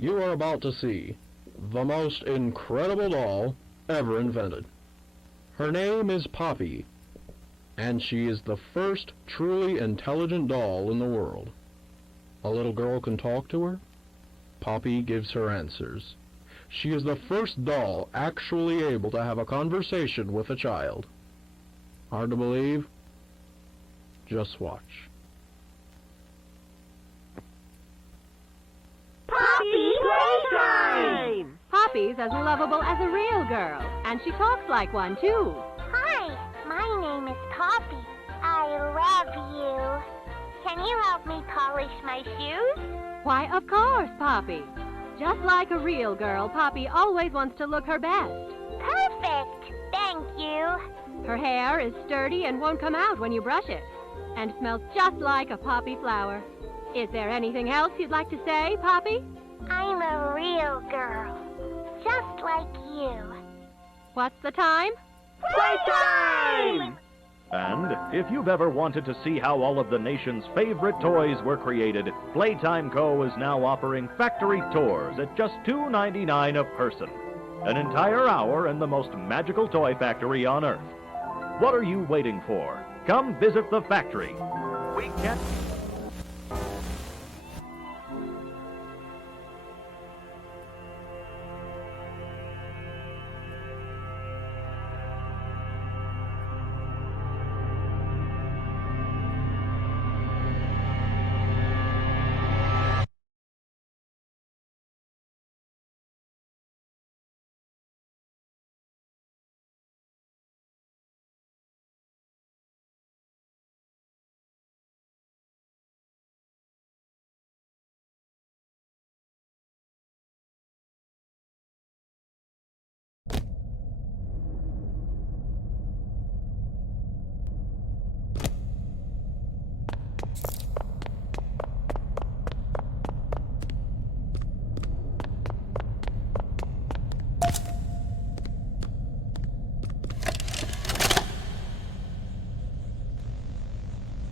You are about to see the most incredible doll ever invented. Her name is Poppy, and she is the first truly intelligent doll in the world. A little girl can talk to her. Poppy gives her answers. She is the first doll actually able to have a conversation with a child. Hard to believe? Just watch. Poppy Playtime! Poppy's as lovable as a real girl, and she talks like one, too. Hi, my name is Poppy. I love you. Can you help me polish my shoes? Why, of course, Poppy. Just like a real girl, Poppy always wants to look her best. Perfect! Thank you. Her hair is sturdy and won't come out when you brush it, and smells just like a poppy flower. Is there anything else you'd like to say, Poppy? I'm a real girl, just like you. What's the time? Playtime! And if you've ever wanted to see how all of the nation's favorite toys were created, Playtime Co. is now offering factory tours at just $2.99 a person. An entire hour in the most magical toy factory on Earth. What are you waiting for? Come visit the factory. We can't...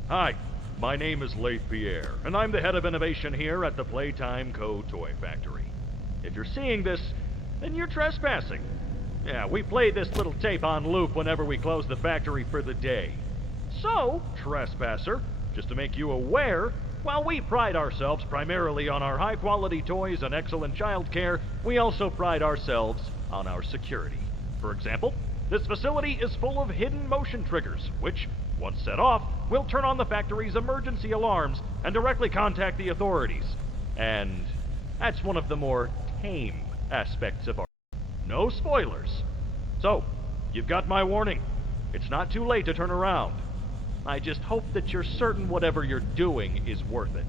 Hi, my name is Leif Pierre, and I'm the head of innovation here at the Playtime Co. Toy Factory. If you're seeing this, then you're trespassing. Yeah, we play this little tape on loop whenever we close the factory for the day. So, trespasser, just to make you aware, while we pride ourselves primarily on our high-quality toys and excellent child care, we also pride ourselves on our security. For example, this facility is full of hidden motion triggers, which, once set off, will turn on the factory's emergency alarms and directly contact the authorities. And that's one of the more tame aspects of our... No spoilers. So, you've got my warning. It's not too late to turn around. I just hope that you're certain whatever you're doing is worth it.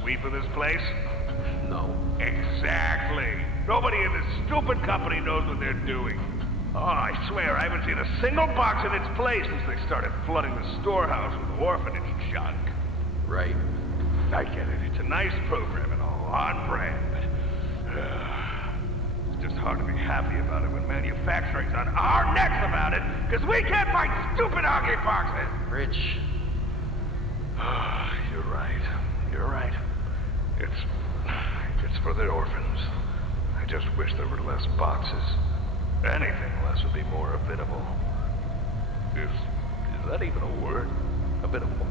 sweep of this place? No. Exactly. Nobody in this stupid company knows what they're doing. Oh, I swear, I haven't seen a single box in its place since they started flooding the storehouse with orphanage junk. Right. I get it. It's a nice program and all, on brand, but it's just hard to be happy about it when manufacturing's on our necks about it, because we can't find stupid hockey boxes. Rich. You're right. You're right. It's for the orphans. I just wish there were less boxes. Anything less would be more habitable. Is that even a word? Habitable?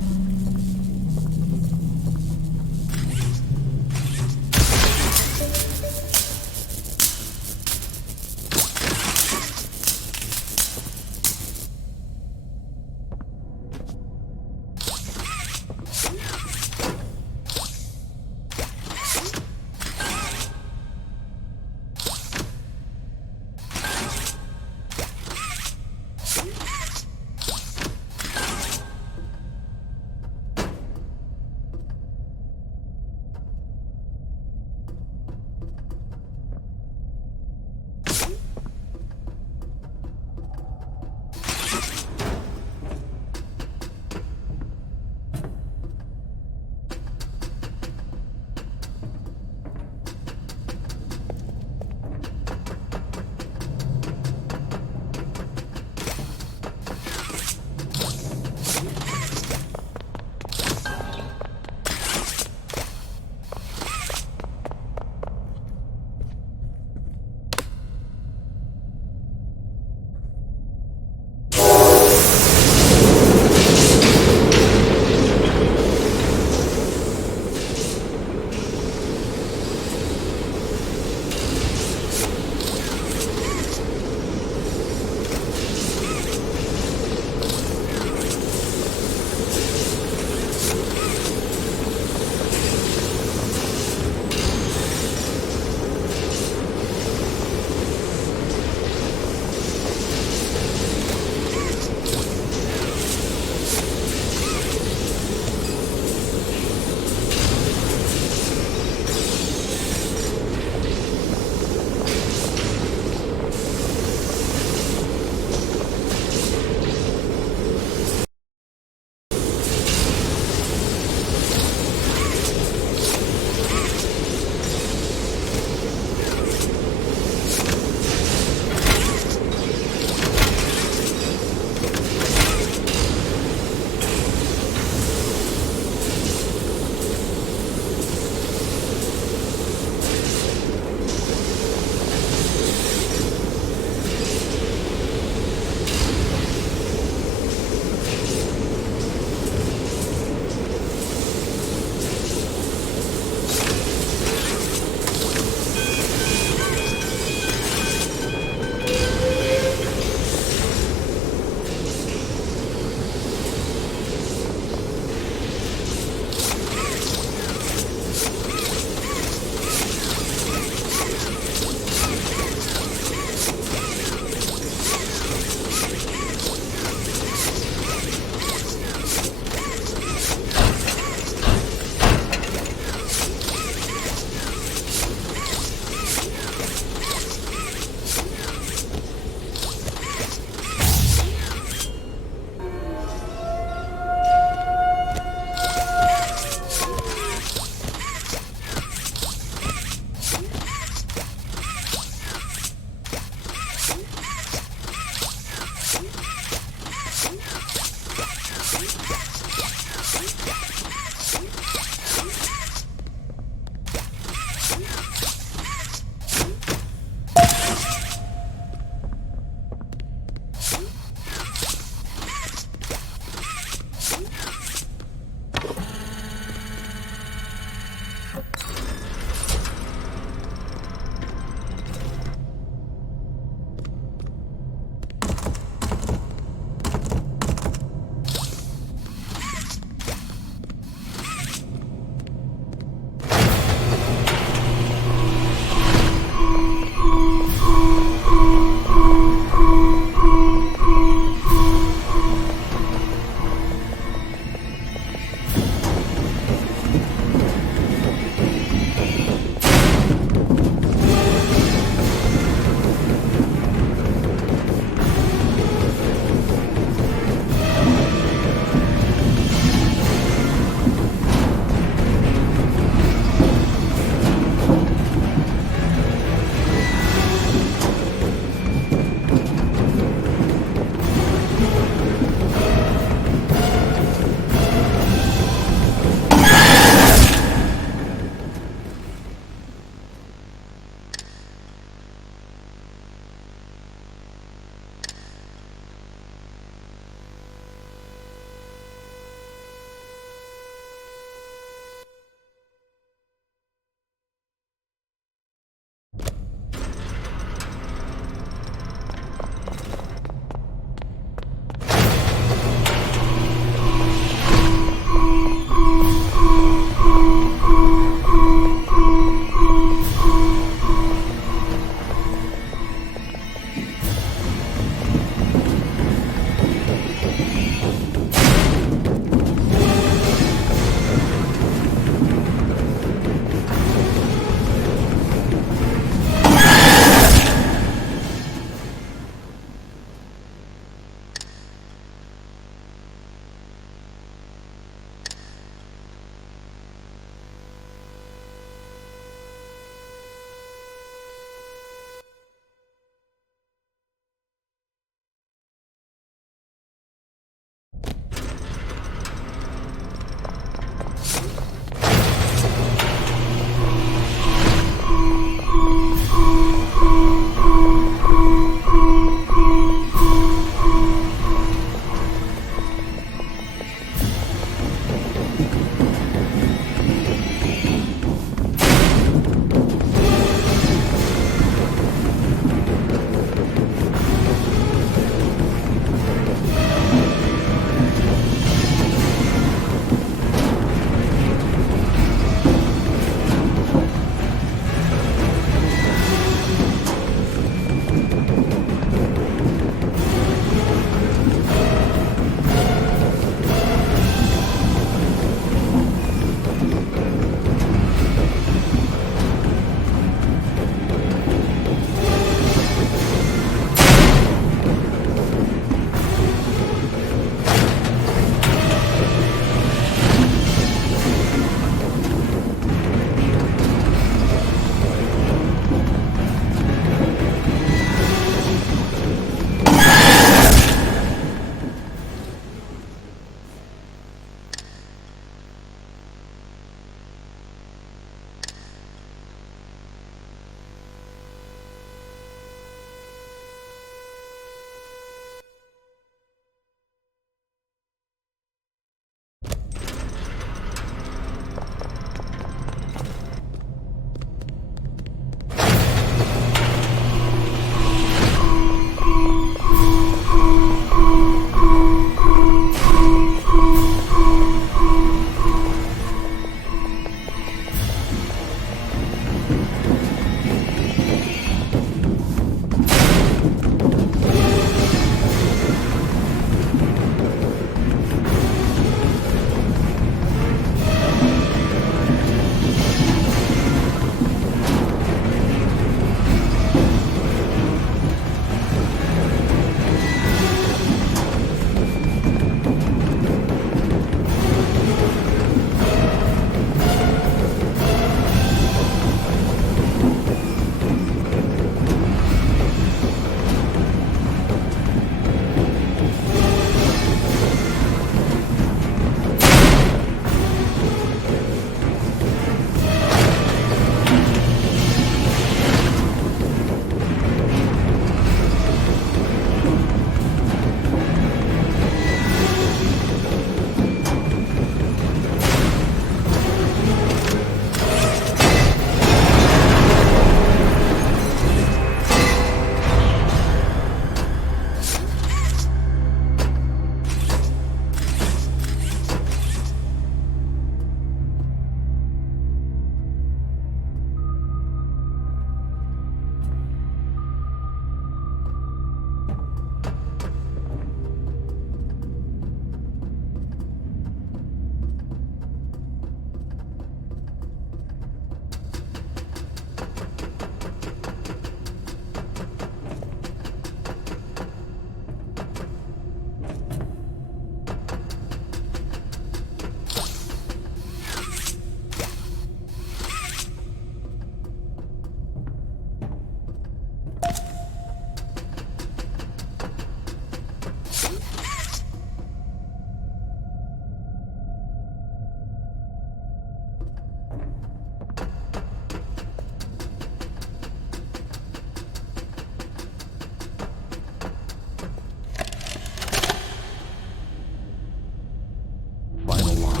Final log.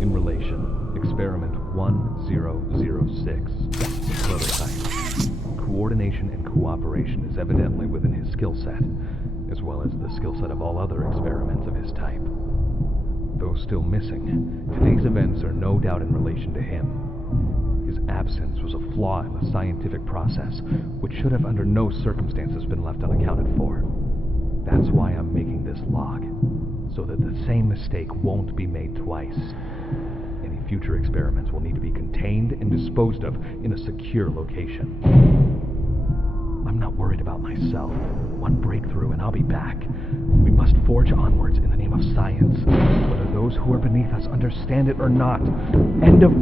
In relation. Experiment 1006. Prototype. Coordination and cooperation is evidently within his skill set, as well as the skill set of all other experiments of his type. Though still missing, today's events are no doubt in relation to him. His absence was a flaw in the scientific process, which should have under no circumstances been left unaccounted for. That's why I'm making this log, so that the same mistake won't be made twice. Any future experiments will need to be contained and disposed of in a secure location. I'm not worried about myself. One breakthrough and I'll be back. We must forge onwards in the name of science, whether those who are beneath us understand it or not. End of...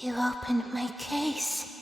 You opened my case.